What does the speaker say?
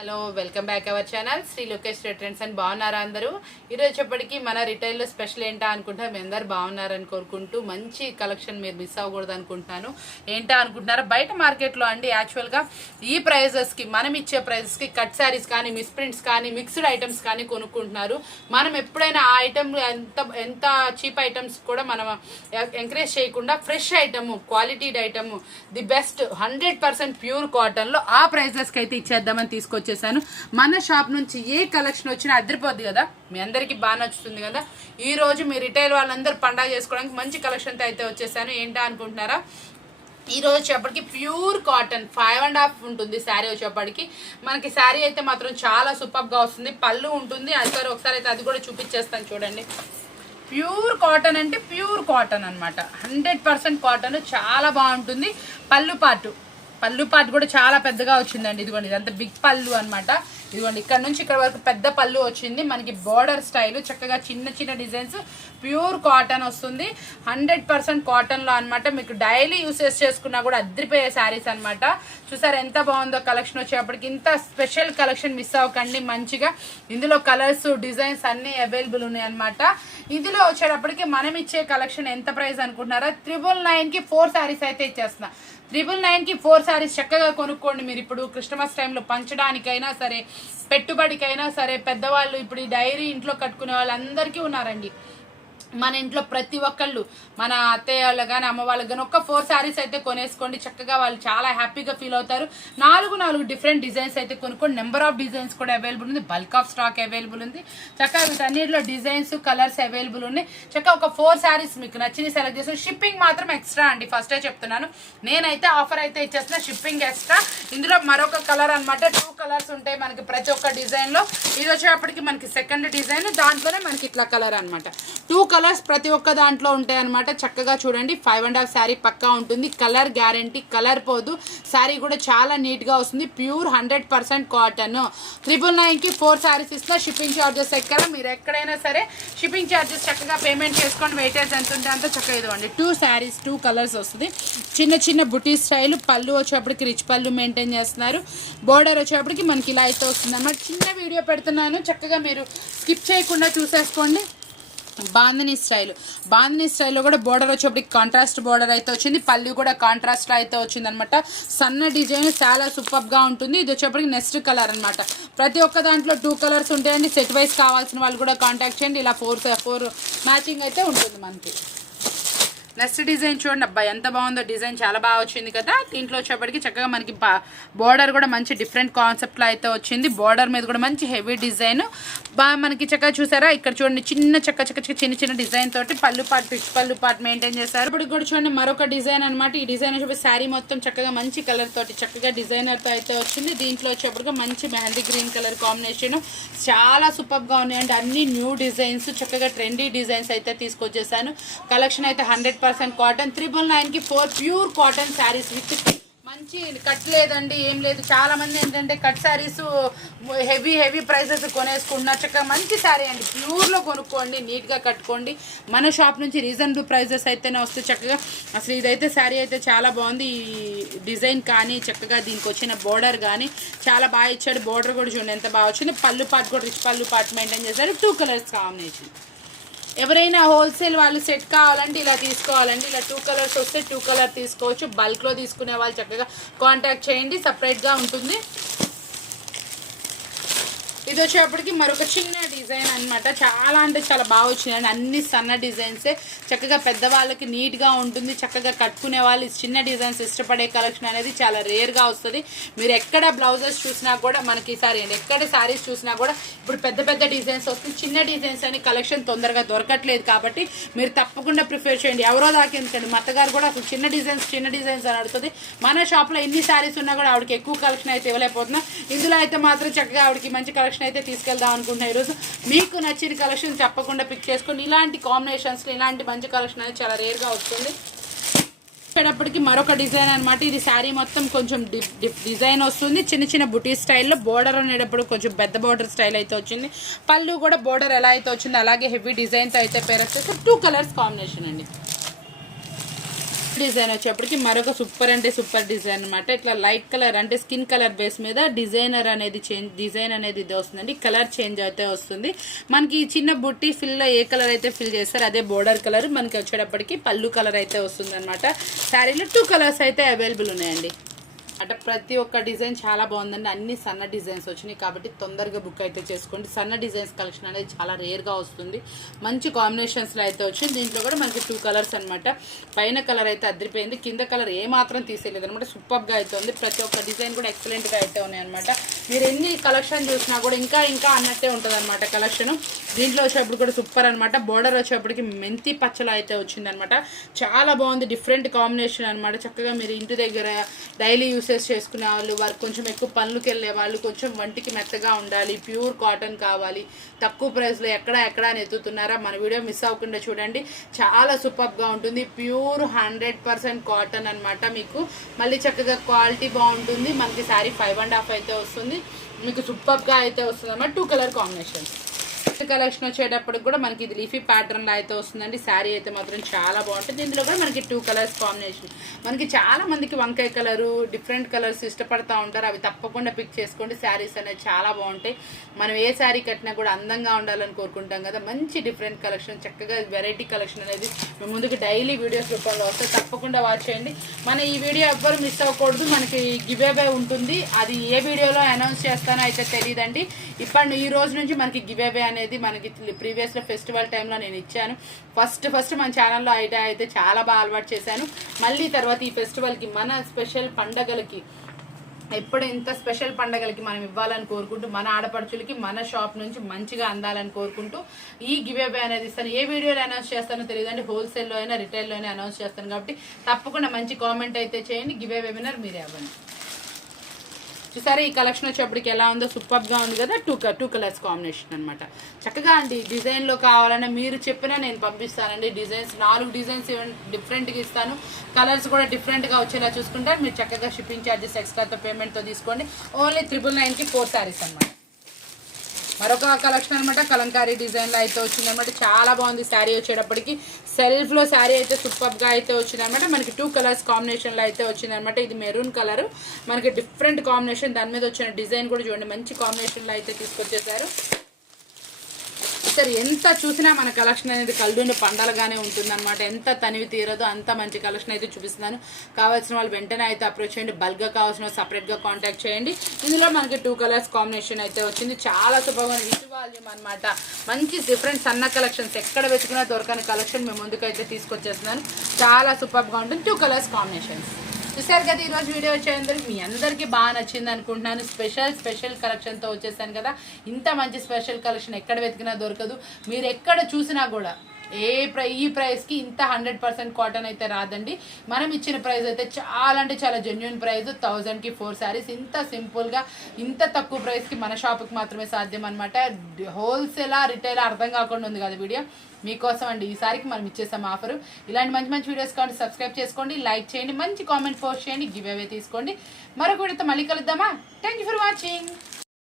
Hello welcome back our channel Shri Lokesh trends and బాగున్నారా అందరూ ఈరోజు చెప్పటికి మన రిటైల్లో స్పెషల్ ఏంటా అనుకుంటా మీ అందరు బాగున్నారని కోరుకుంటూ మంచి కలెక్షన్ మీరు మిస్ అవ్వకూడదు అనుకుంటున్నాను. ఏంటా అనుకుంటున్నారా, బయట మార్కెట్లో అండి యాక్చువల్గా ఈ ప్రైజెస్కి మనం ఇచ్చే ప్రైజెస్కి కట్ శారీస్ కానీ మిస్ప్రింట్స్ కానీ మిక్స్డ్ ఐటమ్స్ కానీ కొనుక్కుంటున్నారు. మనం ఎప్పుడైనా ఆ ఐటమ్ ఎంత చీప్ ఐటమ్స్ కూడా మనం ఎంకరేజ్ చేయకుండా fresh item, quality item, the best 100% pure కాటన్లో ఆ ప్రైజెస్కి అయితే ఇచ్చేద్దామని తీసుకొచ్చాను. మన షాప్ నుంచి ఏ కలెక్షన్ వచ్చినా అదిరిపోద్ది కదా, మీ అందరికి బాగా నచ్చుతుంది కదా. ఈ రోజు మీ రిటైల్ వాళ్ళందరూ పండగ చేసుకోవడానికి మంచి కలెక్షన్తో అయితే వచ్చేసాను. ఏంటా అనుకుంటున్నారా, ఈ రోజు వచ్చేప్పటికి ప్యూర్ కాటన్ 5.5 ఉంటుంది శారీ. వచ్చేప్పటికి మనకి శారీ అయితే మాత్రం చాలా సూపర్గా వస్తుంది. పళ్ళు ఉంటుంది, అది ఒకసారి అయితే అది కూడా చూపించేస్తాను చూడండి. ప్యూర్ కాటన్ అంటే ప్యూర్ కాటన్ అనమాట, 100% కాటన్, చాలా బాగుంటుంది. పళ్ళు పార్ట్ కూడా చాలా పెద్దగా వచ్చిందండి. ఇదిగోండి, ఇదంతా బిగ్ పళ్ళు అనమాట. ఇదిగోండి, ఇక్కడ నుంచి ఇక్కడ వరకు పెద్ద పళ్ళు వచ్చింది. మనకి బోర్డర్ స్టైల్ చక్కగా చిన్న చిన్న డిజైన్స్, ప్యూర్ కాటన్ వస్తుంది. 100% కాటన్లో అనమాట. మీకు డైలీ యూసెస్ చేసుకున్నా కూడా అద్దరిపోయే శారీస్ అనమాట. చూసారు ఎంత బాగుందో కలెక్షన్. వచ్చేప్పటికి ఇంత స్పెషల్ కలెక్షన్ మిస్ అవ్వకండి. మంచిగా ఇందులో కలర్స్, డిజైన్స్ అన్ని అవైలబుల్ ఉన్నాయి అనమాట. ఇందులో వచ్చేటప్పటికి మనం ఇచ్చే కలెక్షన్ ఎంత ప్రైస్ అనుకుంటున్నారా, 999కి 4 శారీస్ అయితే ఇచ్చేస్తున్నా. 999కి 4 శారీస్ చక్కగా కొనుక్కోండి. మీరు ఇప్పుడు క్రిస్టమస్ టైంలో పంచడానికైనా సరే, పెట్టుబడికైనా సరే, పెద్దవాళ్ళు ఇప్పుడు ఈ డైరీ ఇంట్లో కట్టుకునే వాళ్ళందరికీ ఉన్నారండి. మన ఇంట్లో ప్రతి ఒక్కళ్ళు, మన అత్తయ్య వాళ్ళు కానీ అమ్మ వాళ్ళకి కానీ ఒక్క 4 శారీస్ అయితే కొనేసుకోండి. చక్కగా వాళ్ళు చాలా హ్యాపీగా ఫీల్ అవుతారు. 4 డిఫరెంట్ డిజైన్స్ అయితే కొనుక్కోండి. నెంబర్ ఆఫ్ డిజైన్స్ కూడా అవైలబుల్ ఉంది, బల్క్ ఆఫ్ స్టాక్ అవైలబుల్ ఉంది. చక్కగా వీటన్నిటిలో డిజైన్స్, కలర్స్ అవైలబుల్ ఉన్నాయి. చక్కగా ఒక 4 శారీస్ మీకు నచ్చిన సెలెక్ట్ చేసి, షిప్పింగ్ మాత్రం ఎక్స్ట్రా అండి. ఫస్టే చెప్తున్నాను, నేనైతే ఆఫర్ అయితే ఇచ్చేస్తున్నా, షిప్పింగ్ ఎక్స్ట్రా. ఇందులో మరొక కలర్ అనమాట, 2 కలర్స్ ఉంటాయి మనకి ప్రతి ఒక్క డిజైన్ లో. ఇది వచ్చేప్పటికి మనకి సెకండ్ డిజైన్, దాంట్లోనే మనకి ఇట్లా కలర్ అనమాట. 2 కలర్స్ ప్రతి ఒక్క దాంట్లో ఉంటాయి అనమాట. చక్కగా చూడండి, 5.5 శారీ పక్కా ఉంటుంది. కలర్ గ్యారంటీ, కలర్ పోదు. శారీ కూడా చాలా నీట్ గా వస్తుంది. Pure 100% cotton. 999కి 4 శారీస్ ఇస్తున్నా. షిప్పింగ్ ఛార్జెస్ ఎక్కడ, మీరు ఎక్కడైనా సరే షిప్పింగ్ ఛార్జెస్ చక్కగా పేమెంట్ చేసుకోండి. వెయిటేజ్ ఎంత ఉంటే అంత చక్కగా. ఇదివ్వండి, 2 శారీస్, 2 కలర్స్ వస్తుంది. చిన్న చిన్న బుటీ స్టైల్. పళ్ళు వచ్చేప్పటికి రిచ్ పళ్ళు మెయింటైన్ చేస్తున్నారు. బోర్డర్ వచ్చేప్పటికి మనకి ఇలా అయితే వస్తుంది అన్నమాట. చిన్న వీడియో పెడుతున్నాను, చక్కగా మీరు స్కిప్ చేయకుండా చూసేసుకోండి. బాందినీ స్టైల్లో కూడా బోర్డర్ వచ్చేప్పటికి కాంట్రాస్ట్ బోర్డర్ అయితే వచ్చింది. పళ్ళు కూడా కాంట్రాస్ట్ అయితే వచ్చింది అనమాట. సన్న డిజైన్ చాలా సూపర్ గా ఉంటుంది. ఇది వచ్చేప్పటికి నెక్స్ట్ కలర్ అనమాట. ప్రతి ఒక్క దాంట్లో 2 కలర్స్ ఉంటాయండి. సెట్ వైజ్ కావాల్సిన వాళ్ళు కూడా కాంటాక్ట్ చేయండి. ఇలా 4 మ్యాచింగ్ అయితే ఉంటుంది మనకి. నెక్స్ట్ డిజైన్ చూడండి, అబ్బాయి ఎంత బాగుందో డిజైన్, చాలా బాగా వచ్చింది కదా. దీంట్లో వచ్చేప్పటికి చక్కగా మనకి బోర్డర్ కూడా మంచి డిఫరెంట్ కాన్సెప్ట్లో అయితే వచ్చింది. బోర్డర్ మీద కూడా మంచి హెవీ డిజైన్ బాగా మనకి చక్కగా చూసారా. ఇక్కడ చూడండి, చిన్న చిన్న డిజైన్ తోటి పిచ్ పళ్ళు పార్ట్ మెయింటైన్ చేశారు. ఇప్పుడు కూడా చూడండి మరొక డిజైన్ అనమాట. ఈ డిజైన్ వచ్చేసి శారీ మొత్తం చక్కగా మంచి కలర్ తోటి చక్కగా డిజైనర్తో అయితే వచ్చింది. దీంట్లో వచ్చేప్పటికి మంచి మెహందీ గ్రీన్ కలర్ కాంబినేషన్, చాలా సూపర్గా ఉన్నాయండి. అన్ని న్యూ డిజైన్స్, చక్కగా ట్రెండీ డిజైన్స్ అయితే తీసుకొచ్చేసాను. కలెక్షన్ అయితే 100% కాటన్. 999కి 4 ప్యూర్ కాటన్ శారీస్ విత్ మంచి కట్ లేదండి, ఏం లేదు. చాలా మంది ఏంటంటే కట్ శారీస్ హెవీ ప్రైజెస్ కొనేసుకుంటున్నారు. చక్కగా మంచి శారీ అండి, ప్యూర్లో కొనుక్కోండి, నీట్గా కట్టుకోండి. మన షాప్ నుంచి రీజనబుల్ ప్రైజెస్ అయితేనే వస్తాయి. చక్కగా అసలు ఇదైతే శారీ అయితే చాలా బాగుంది. ఈ డిజైన్ కానీ చక్కగా దీనికి వచ్చిన బోర్డర్ కానీ చాలా బాగా ఇచ్చాడు. బోర్డర్ కూడా చూడండి ఎంత బాగా వచ్చింది. పళ్ళు పార్ట్ కూడా రిచ్ పళ్ళు పార్ట్ మెయింటైన్ చేశారు. 2 కలర్స్ కాంబినేషన్. ఎవరైనా హోల్సేల్ వాళ్ళు సెట్ కావాలంటే ఇలా తీసుకోవాలండి. ఇలా 2 కలర్స్ వస్తే 2 కలర్ తీసుకోవచ్చు. బల్క్లో తీసుకునే వాళ్ళు చక్కగా కాంటాక్ట్ చేయండి, సపరేట్గా ఉంటుంది. ఇది వచ్చేప్పటికి మరొక చిన్న డిజైన్ అనమాట. చాలా అంటే చాలా బాగా వచ్చినాయండి. అన్ని సన్న డిజైన్సే, చక్కగా పెద్దవాళ్ళకి నీట్గా ఉంటుంది. చక్కగా కట్టుకునే వాళ్ళు చిన్న డిజైన్స్ ఇష్టపడే కలెక్షన్ అనేది చాలా రేర్గా వస్తుంది. మీరు ఎక్కడ బ్లౌజెస్ చూసినా కూడా మనకి ఎక్కడ శారీస్ చూసినా కూడా ఇప్పుడు పెద్ద డిజైన్స్ వస్తుంది. చిన్న డిజైన్స్ అని కలెక్షన్ తొందరగా దొరకట్లేదు. కాబట్టి మీరు తప్పకుండా ప్రిఫర్ చేయండి. ఎవరో దాకా ఎందుకండి, మా అత్తగారు కూడా అసలు చిన్న డిజైన్స్ అని అడుగుతుంది. మన షాప్లో ఎన్ని శారీస్ ఉన్నా కూడా ఆవిడకి ఎక్కువ కలెక్షన్ అయితే ఇవ్వలేకపోతున్నా. ఇందులో అయితే మాత్రం చక్కగా ఆవిడకి మంచి కలెక్షన్ అయితే తీసుకెళ్దాం అనుకుంటున్నా. ఈరోజు మీకు నచ్చిన కలెక్షన్ తప్పకుండా పిక్ చేసుకొని, ఇలాంటి కాంబినేషన్స్, ఇలాంటి మంచి కలెక్షన్ అనేది చాలా రేర్గా వస్తుంది. వచ్చేటప్పటికి మరొక డిజైన్ అనమాట. ఇది శారీ మొత్తం కొంచెం డిజైన్ వస్తుంది. చిన్న బుటీ స్టైల్లో. బోర్డర్ అనేటప్పుడు కొంచెం పెద్ద బోర్డర్ స్టైల్ అయితే వచ్చింది. పళ్ళు కూడా బోర్డర్ ఎలా అయితే వచ్చింది అలాగే హెవీ డిజైన్తో అయితే పేరొచ్చేసి 2 కలర్స్ కాంబినేషన్ అండి. డిజైన్ వచ్చేప్పటికి మరొక సూపర్ అంటే సూపర్ డిజైన్ అనమాట. ఇట్లా లైట్ కలర్ అంటే స్కిన్ కలర్ బేస్ మీద డిజైన్ అనేది ఇది వస్తుందండి. కలర్ చేంజ్ అయితే వస్తుంది. మనకి చిన్న బుట్టి ఫిల్ ఏ కలర్ అయితే ఫిల్ చేస్తారు అదే బోర్డర్ కలర్ మనకి వచ్చేటప్పటికి పళ్ళు కలర్ అయితే వస్తుంది అనమాట. శారీలో 2 కలర్స్ అయితే అవైలబుల్ ఉన్నాయండి. అంటే ప్రతి ఒక్క డిజైన్ చాలా బాగుందండి. అన్ని సన్న డిజైన్స్ వచ్చినాయి కాబట్టి తొందరగా బుక్ అయితే చేసుకోండి. సన్న డిజైన్స్ కలెక్షన్ అనేది చాలా రేర్గా వస్తుంది. మంచి కాంబినేషన్స్లో అయితే వచ్చింది. దీంట్లో కూడా మనకి 2 కలర్స్ అనమాట. పైన కలర్ అయితే అదిరిపోయింది, కింద కలర్ ఏమాత్రం తీసేయలేదు అనమాట. సూపర్గా అయితే ఉంది. ప్రతి ఒక్క డిజైన్ కూడా ఎక్సలెంట్గా అయితే ఉన్నాయి అనమాట. మీరు ఎన్ని కలెక్షన్ చూసినా కూడా ఇంకా అన్నట్టే ఉంటుంది అనమాట కలెక్షన్. దీంట్లో వచ్చేప్పుడు కూడా సూపర్ అనమాట. బోర్డర్ వచ్చేప్పటికి మెంతి పచ్చలా అయితే వచ్చింది అనమాట. చాలా బాగుంది, డిఫరెంట్ కాంబినేషన్ అనమాట. చక్కగా మీరు ఇంటి దగ్గర డైలీ యూసెస్ చేసుకునే వాళ్ళు, వారికి కొంచెం ఎక్కువ పనులకు వెళ్ళే వాళ్ళు, కొంచెం వంటికి మెత్తగా ఉండాలి, ప్యూర్ కాటన్ కావాలి, తక్కువ ప్రైస్లో ఎక్కడ అని ఎత్తుతున్నారా మన వీడియో మిస్ అవ్వకుండా చూడండి. చాలా సూపర్గా ఉంటుంది. ప్యూర్ 100% కాటన్ అనమాట. మీకు మళ్ళీ చక్కగా క్వాలిటీ బాగుంటుంది. మనకి శారీ 5.5 అయితే వస్తుంది. మీకు సూపర్గా అయితే వస్తుంది అన్నమాట. 2 కలర్ కాంబినేషన్స్ కలెక్షన్ వచ్చేటప్పటికి కూడా మనకి ఇది లీఫీ ప్యాటర్న్ లో అయితే వస్తుందండి. శారీ అయితే మాత్రం చాలా బాగుంటుంది. ఇందులో కూడా మనకి 2 కలర్స్ కాంబినేషన్. మనకి చాలా మందికి వంకాయ కలరు, డిఫరెంట్ కలర్స్ ఇష్టపడతా ఉంటారు. అవి తప్పకుండా పిక్ చేసుకోండి. శారీస్ అనేది చాలా బాగుంటాయి. మనం ఏ శారీ కట్టినా కూడా అందంగా ఉండాలని కోరుకుంటాం కదా. మంచి డిఫరెంట్ కలెక్షన్, చక్కగా వెరైటీ కలెక్షన్ అనేది మేము ముందుకు డైలీ వీడియోస్ రూపంలో వస్తే తప్పకుండా వాచ్ చేయండి. మన ఈ వీడియో ఎవ్వరు మిస్ అవ్వకూడదు. మనకి గివ్ అవే ఉంటుంది. అది ఏ వీడియోలో అనౌన్స్ చేస్తానో అయితే తెలియదండి. ఈ రోజు నుంచి మనకి గివ్ అవే అనేది మనకి ప్రీవియస్లో ఫెస్టివల్ టైంలో నేను ఇచ్చాను. ఫస్ట్ మన ఛానల్లో అయితే చాలా బాగా అలవాటు చేశాను. మళ్ళీ తర్వాత ఈ ఫెస్టివల్కి మన స్పెషల్ పండగలకి ఎప్పుడు ఇంత స్పెషల్ పండగలకి మనం ఇవ్వాలని కోరుకుంటూ మన ఆడపడుచులకి మన షాప్ నుంచి మంచిగా అందాలని కోరుకుంటూ ఈ గివ్ అవే అనేది ఇస్తాను. ఏ వీడియోలో అనౌన్స్ చేస్తానో తెలియదండి. హోల్సేల్లో అయినా రిటైల్లో అయినా అనౌన్స్ చేస్తాను కాబట్టి తప్పకుండా మంచి కామెంట్ అయితే చేయండి. గివ్ అవే విన్నర్ మీరే అవ్వండి. చూసారా ఈ కలెక్షన్ వచ్చేప్పటికి ఎలా ఉందో, సూపర్గా ఉంది కదా. 2 కలర్స్ కాంబినేషన్ అనమాట. చక్కగా అండి డిజైన్లో కావాలన్నా మీరు చెప్పినా నేను పంపిస్తానండి. డిజైన్స్ 4 డిజైన్స్ డిఫరెంట్గా ఇస్తాను. కలర్స్ కూడా డిఫరెంట్గా వచ్చేలా చూసుకుంటే మీరు చక్కగా షిప్పింగ్ ఛార్జెస్ ఎక్స్ట్రాతో పేమెంట్తో తీసుకోండి. ఓన్లీ 999కి 4 శారీస్ అనమాట. మరొక కలెక్షన్ అనమాట. కలంకారీ డిజైన్లో అయితే వచ్చింది అనమాట. చాలా బాగుంది శారీ వచ్చేటప్పటికి. సెల్ఫ్లో శారీ అయితే సూపర్గా అయితే వచ్చింది అనమాట. మనకి 2 కలర్స్ కాంబినేషన్లో అయితే వచ్చింది అనమాట. ఇది మెరూన్ కలర్, మనకి డిఫరెంట్ కాంబినేషన్. దాని మీద వచ్చిన డిజైన్ కూడా చూడండి, మంచి కాంబినేషన్లో అయితే తీసుకొచ్చేసారు. సరే ఎంత చూసినా మన కలెక్షన్ అనేది కళ్ళుండి పండలగానే ఉంటుందన్నమాట. ఎంత తనివి తీరదో అంత మంచి కలెక్షన్ అయితే చూపిస్తున్నాను. కావాల్సిన వాళ్ళు వెంటనే అయితే అప్రోచ్ చేయండి. బల్క్గా కావాల్సిన సపరేట్గా కాంటాక్ట్ చేయండి. ఇందులో మనకి 2 కలర్స్ కాంబినేషన్ అయితే వచ్చింది. చాలా సూపర్గా రిచ్ వాల్యూమ్ అనమాట. మంచి డిఫరెంట్ సన్న కలెక్షన్స్ ఎక్కడ వెతుకున్నా దొరకని కలెక్షన్ మేము ముందుకైతే తీసుకొచ్చేస్తున్నాను. చాలా సూపర్గా ఉంటుంది. 2 కలర్స్ కాంబినేషన్స్ చూసారు కదా. ఈరోజు వీడియో వచ్చేందుకు మీ అందరికీ బాగా నచ్చింది అనుకుంటున్నాను. స్పెషల్ కలెక్షన్తో వచ్చేసాను కదా. ఇంత మంచి స్పెషల్ కలెక్షన్ ఎక్కడ వెతికినా దొరకదు. మీరు ఎక్కడ చూసినా కూడా ఈ ప్రైస్కి ఇంత 100% కాటన్ అయితే రాదండి. మనం ఇచ్చిన ప్రైస్ అయితే చాలా అంటే చాలా జెన్యున్ ప్రైస్. 1000కి 4 శారీస్. ఇంత సింపుల్గా ఇంత తక్కువ ప్రైస్కి మన షాప్కి మాత్రమే సాధ్యం అనమాట. హోల్సేలా రిటైల్ అర్థం కాకుండా ఉంది కదా వీడియో. మీకోసం అండి ఈసారికి మనం ఇచ్చేసాం ఆఫర్. ఇలాంటి మంచి వీడియోస్ కాబట్టి సబ్స్క్రైబ్ చేసుకోండి, లైక్ చేయండి, మంచి కామెంట్ పోస్ట్ చేయండి, గివ్ అవే తీసుకోండి. మరొక వీడియోతో మళ్ళీ కలుద్దామా. Thank you for watching.